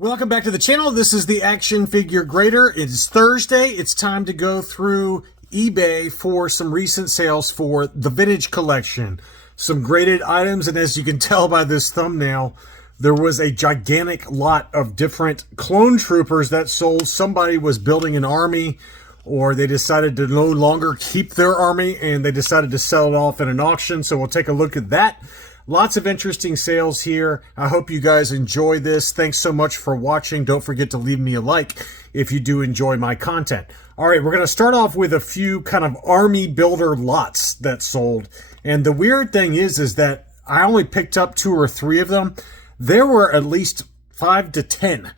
Welcome back to the channel. This is the Action Figure Grader. It is Thursday. It's time to go through eBay for some recent sales for the vintage collection. Some graded items, and as you can tell by this thumbnail, there was a gigantic lot of different clone troopers that sold. Somebody was building an army, or they decided to no longer keep their army and they decided to sell it off in an auction. So we'll take a look at that. Lots of interesting sales here. I hope you guys enjoy this. Thanks so much for watching. Don't forget to leave me a like if you do enjoy my content. All right, we're going to start off with a few kind of army builder lots that sold. And the weird thing is that I only picked up 2 or 3 of them. There were at least 5 to 10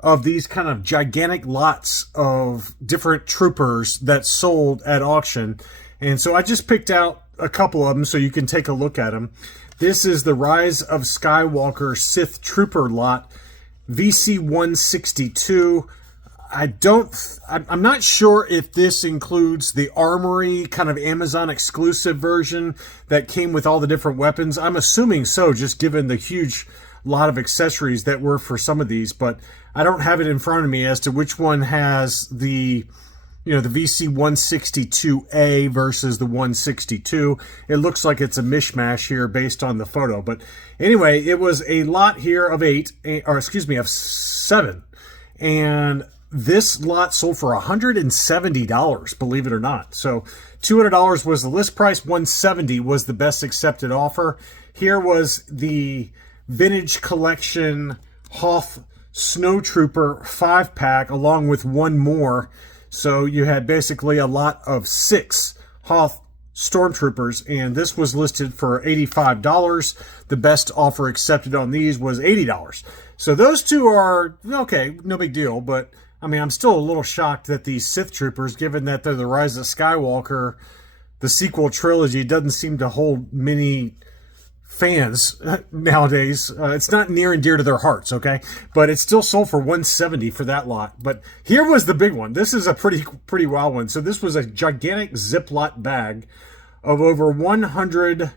of these kind of gigantic lots of different troopers that sold at auction. And so I just picked out a couple of them so you can take a look at them. This is the Rise of Skywalker Sith Trooper lot, VC 162. I'm not sure if this includes the Armory kind of Amazon exclusive version that came with all the different weapons. I'm assuming so, just given the huge lot of accessories that were for some of these, but I don't have it in front of me as to which one has the the VC 162A versus the 162. It looks like it's a mishmash here based on the photo. But anyway, it was a lot here of 7. And this lot sold for $170, believe it or not. So $200 was the list price. $170 was the best accepted offer. Here was the Vintage Collection Hoth Snowtrooper 5-pack along with one more. So you had basically a lot of 6 Hoth Stormtroopers, and this was listed for $85. The best offer accepted on these was $80. So those two are, okay, no big deal, but I mean, I'm still a little shocked that these Sith Troopers, given that they're the Rise of Skywalker, the sequel trilogy, doesn't seem to hold many fans nowadays. It's not near and dear to their hearts, okay? But it's still sold for $170 for that lot. But here was the big one. This is a pretty wild one. So this was a gigantic Ziploc bag of over 100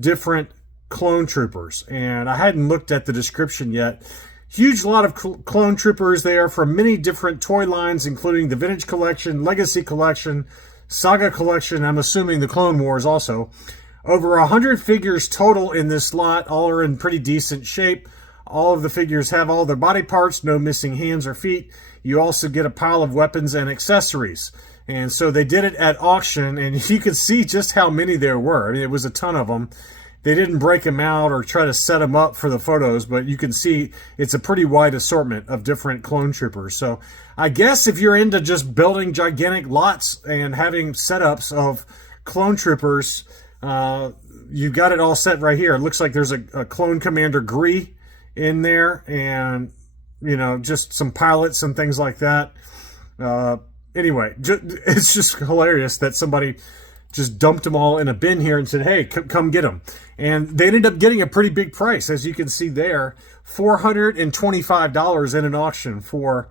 different clone troopers. And I hadn't looked at the description yet. Huge lot of clone troopers there from many different toy lines, including the Vintage Collection, Legacy Collection, Saga Collection, I'm assuming the Clone Wars also. Over 100 figures total in this lot. All are in pretty decent shape. All of the figures have all their body parts, no missing hands or feet. You also get a pile of weapons and accessories. And so they did it at auction, and you can see just how many there were. I mean, it was a ton of them. They didn't break them out or try to set them up for the photos, but you can see it's a pretty wide assortment of different clone troopers. So I guess if you're into just building gigantic lots and having setups of clone troopers, you've got it all set right here. It looks like there's a Clone Commander Gree in there, and just some pilots and things like that. Anyway, it's just hilarious that somebody just dumped them all in a bin here and said, hey, come get them. And they ended up getting a pretty big price, as you can see there, $425 in an auction for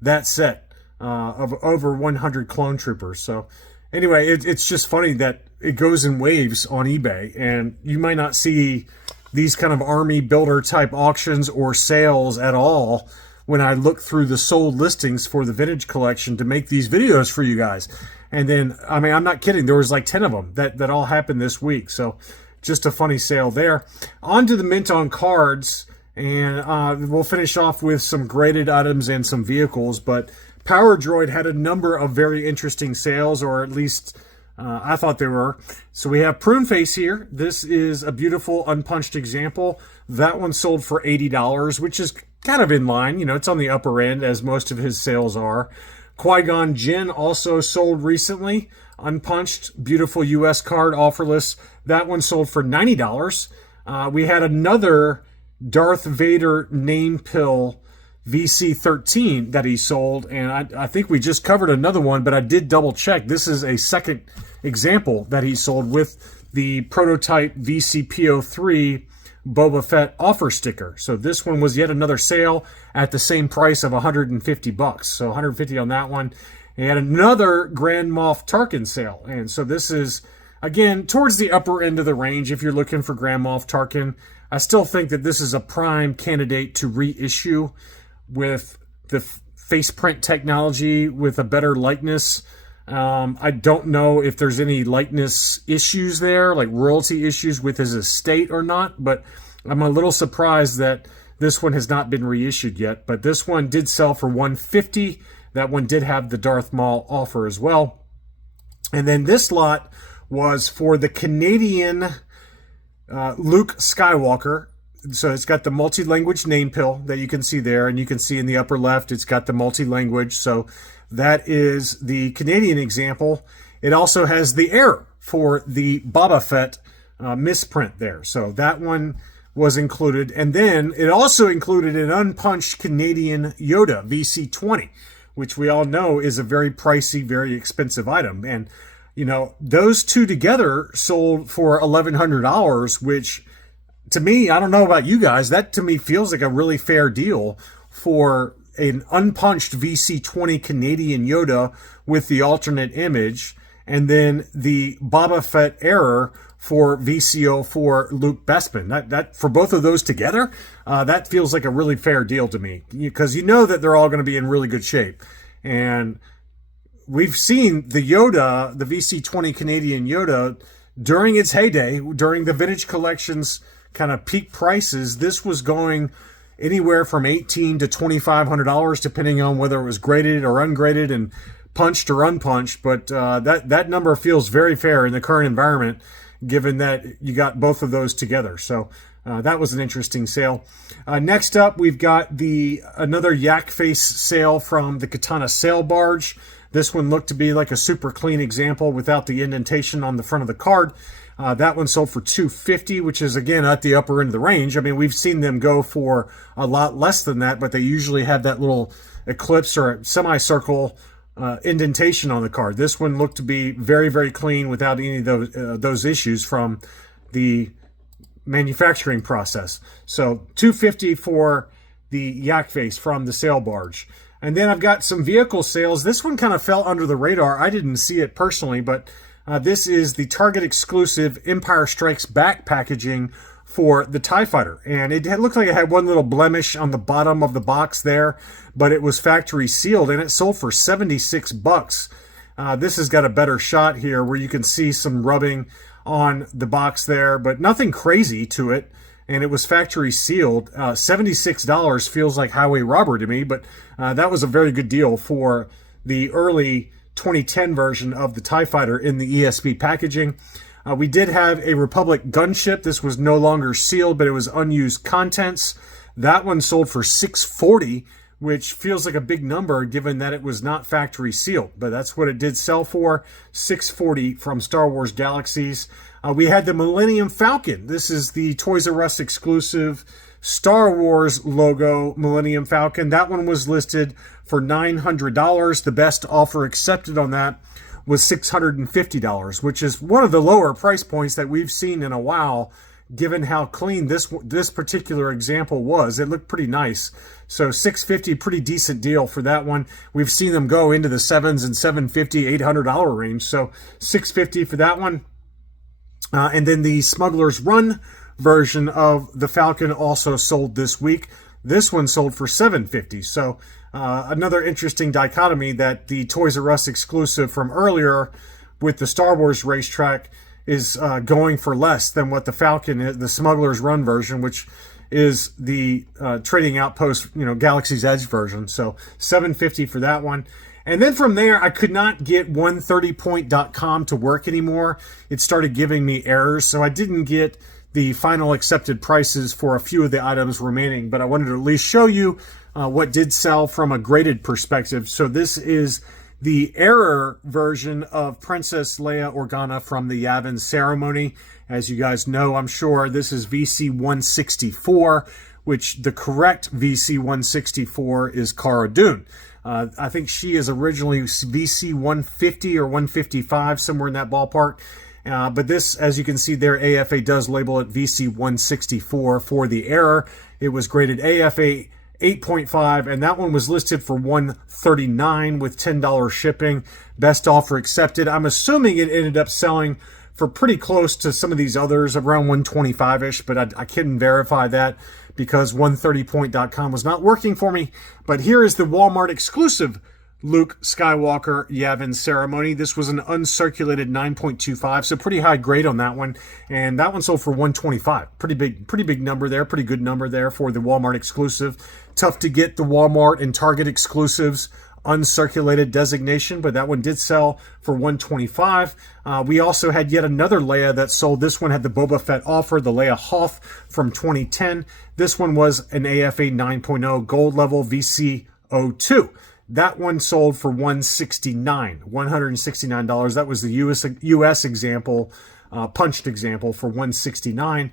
that set of over 100 clone troopers. So anyway, it's just funny that it goes in waves on eBay, and you might not see these kind of army builder type auctions or sales at all when I look through the sold listings for the Vintage Collection to make these videos for you guys. And then, I mean, I'm not kidding, there was like 10 of them that all happened this week. So just a funny sale there. On to the mint on cards, and we'll finish off with some graded items and some vehicles, but Power Droid had a number of very interesting sales, or at least I thought they were. So we have Pruneface here. This is a beautiful unpunched example. That one sold for $80, which is kind of in line. It's on the upper end, as most of his sales are. Qui-Gon Jinn also sold recently. Unpunched, beautiful US card, offerless. That one sold for $90. We had another Darth Vader name pill VC13 that he sold, and I think we just covered another one, but I did double check. This is a second example that he sold with the prototype VCPO3 Boba Fett offer sticker. So this one was yet another sale at the same price of $150. So $150 on that one. He had another Grand Moff Tarkin sale, and so this is again towards the upper end of the range if you're looking for Grand Moff Tarkin. I still think that this is a prime candidate to reissue with the face print technology with a better likeness. I don't know if there's any likeness issues there, like royalty issues with his estate or not, but I'm a little surprised that this one has not been reissued yet. But this one did sell for $150. That one did have the Darth Maul offer as well. And then this lot was for the Canadian Luke Skywalker. So it's got the multi-language name pill that you can see there, and you can see in the upper left it's got the multi-language. So that is the Canadian example. It also has the error for the Boba Fett misprint there. So that one was included. And then it also included an unpunched Canadian Yoda VC20, which we all know is a very pricey, very expensive item. And, you know, those two together sold for $1,100, which to me, I don't know about you guys, that to me feels like a really fair deal for an unpunched VC20 Canadian Yoda with the alternate image, and then the Boba Fett error for VCO4 Luke Bespin. That for both of those together, that feels like a really fair deal to me, because you know that they're all going to be in really good shape. And we've seen the Yoda, the VC20 Canadian Yoda, during its heyday, during the vintage collections kind of peak prices. This was going anywhere from $1,800 to $2,500, depending on whether it was graded or ungraded and punched or unpunched. But that number feels very fair in the current environment, given that you got both of those together. So that was an interesting sale. Next up, we've got another yak face sale from the Katana Sail Barge. This one looked to be like a super clean example without the indentation on the front of the card. That one sold for $250, which is, again, at the upper end of the range. I mean, we've seen them go for a lot less than that, but they usually have that little eclipse or semicircle indentation on the card. This one looked to be very, very clean without any of those issues from the manufacturing process. So $250 for the yak face from the Sail Barge. And then I've got some vehicle sales. This one kind of fell under the radar. I didn't see it personally, but this is the Target exclusive Empire Strikes Back packaging for the TIE Fighter. And it looked like it had one little blemish on the bottom of the box there, but it was factory sealed, and it sold for $76. This has got a better shot here where you can see some rubbing on the box there, but nothing crazy to it. And it was factory sealed. $76 feels like highway robbery to me, but that was a very good deal for the early 2010 version of the TIE Fighter in the ESP packaging. We did have a Republic gunship. This was no longer sealed, but it was unused contents. That one sold for $640, which feels like a big number given that it was not factory sealed, but that's what it did sell for, $640 from Star Wars Galaxies. We had the Millennium Falcon. This is the Toys R Us exclusive Star Wars logo Millennium Falcon. That one was listed for $900. The best offer accepted on that was $650, which is one of the lower price points that we've seen in a while, given how clean this particular example was. It looked pretty nice. So $650, pretty decent deal for that one. We've seen them go into the $700 and $750, $800 range. So $650 for that one. And then the Smuggler's Run version of the Falcon also sold this week. This one sold for $750. So another interesting dichotomy that the Toys R Us exclusive from earlier with the Star Wars racetrack is going for less than what the Falcon is, the Smuggler's Run version, which is the Trading Outpost, Galaxy's Edge version. So $750 for that one. And then from there, I could not get 130point.com to work anymore. It started giving me errors, so I didn't get the final accepted prices for a few of the items remaining, but I wanted to at least show you what did sell from a graded perspective. So this is the error version of Princess Leia Organa from the Yavin ceremony. As you guys know, I'm sure, this is VC 164, which the correct VC 164 is Cara Dune. I think she is originally VC 150 or 155, somewhere in that ballpark. But this, as you can see there, AFA does label it VC 164 for the error. It was graded AFA 8.5, and that one was listed for $139 with $10 shipping. Best offer accepted. I'm assuming it ended up selling for pretty close to some of these others, around 125-ish, but I couldn't verify that because 130point.com was not working for me. But here is the Walmart exclusive Luke Skywalker Yavin ceremony. This was an uncirculated 9.25, so pretty high grade on that one. And that one sold for 125. Pretty big number there, pretty good number there for the Walmart exclusive. Tough to get the Walmart and Target exclusives uncirculated designation, but that one did sell for 125. We also had yet another Leia that sold. This one had the Boba Fett offer, the Leia Hoth from 2010. This one was an AFA 9.0 gold level VC02. That one sold for $169. That was the US example, punched example for $169.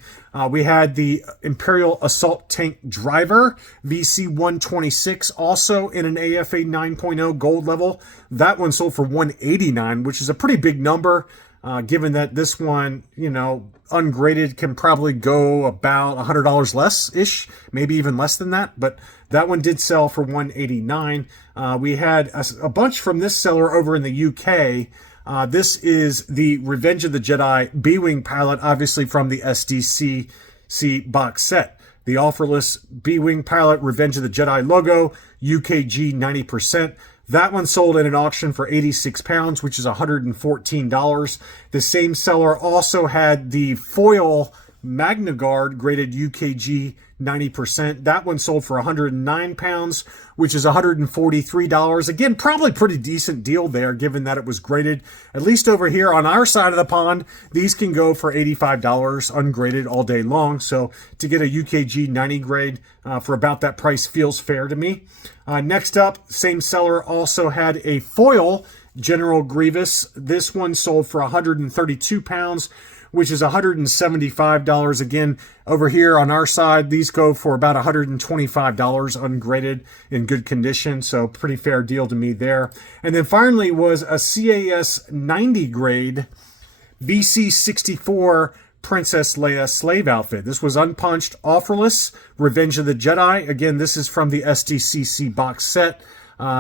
We had the Imperial Assault Tank Driver VC126, also in an AFA 9.0 gold level. That one sold for $189, which is a pretty big number, given that this one, you know, ungraded can probably go about $100 less-ish, maybe even less than that, but that one did sell for $189. We had a bunch from this seller over in the UK. This is the Revenge of the Jedi B-Wing pilot, obviously from the SDCC box set. The offerless B-Wing pilot, Revenge of the Jedi logo, UKG 90%. That one sold in an auction for £86, which is $114. The same seller also had the foil Magna Guard graded UKG 90%. That one sold for £109, which is $143. Again, probably pretty decent deal there, given that it was graded. At least over here on our side of the pond, these can go for $85 ungraded all day long. So to get a UKG 90 grade for about that price feels fair to me. Next up, same seller also had a foil General Grievous. This one sold for £132, which is $175. Again, over here on our side, these go for about $125 ungraded in good condition. So pretty fair deal to me there. And then finally was a CAS 90 grade VC64 Princess Leia slave outfit. This was unpunched, offerless, Revenge of the Jedi. Again, this is from the SDCC box set.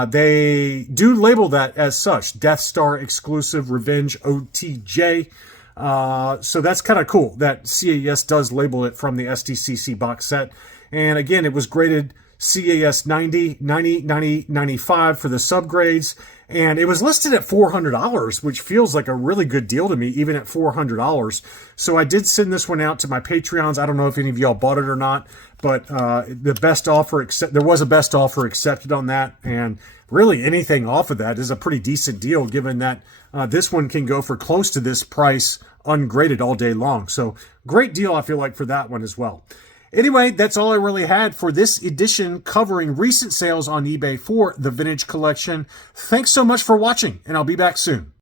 They do label that as such, Death Star exclusive Revenge OTJ. So that's kind of cool that CAS does label it from the SDCC box set. And again, it was graded CAS 90, 90, 90, 95 for the subgrades. And it was listed at $400, which feels like a really good deal to me, even at $400. So I did send this one out to my Patreons. I don't know if any of y'all bought it or not, but the best offer, there was a best offer accepted on that. And really anything off of that is a pretty decent deal, given that this one can go for close to this price ungraded all day long. So great deal, I feel like, for that one as well. Anyway, that's all I really had for this edition covering recent sales on eBay for the vintage collection. Thanks so much for watching, and I'll be back soon.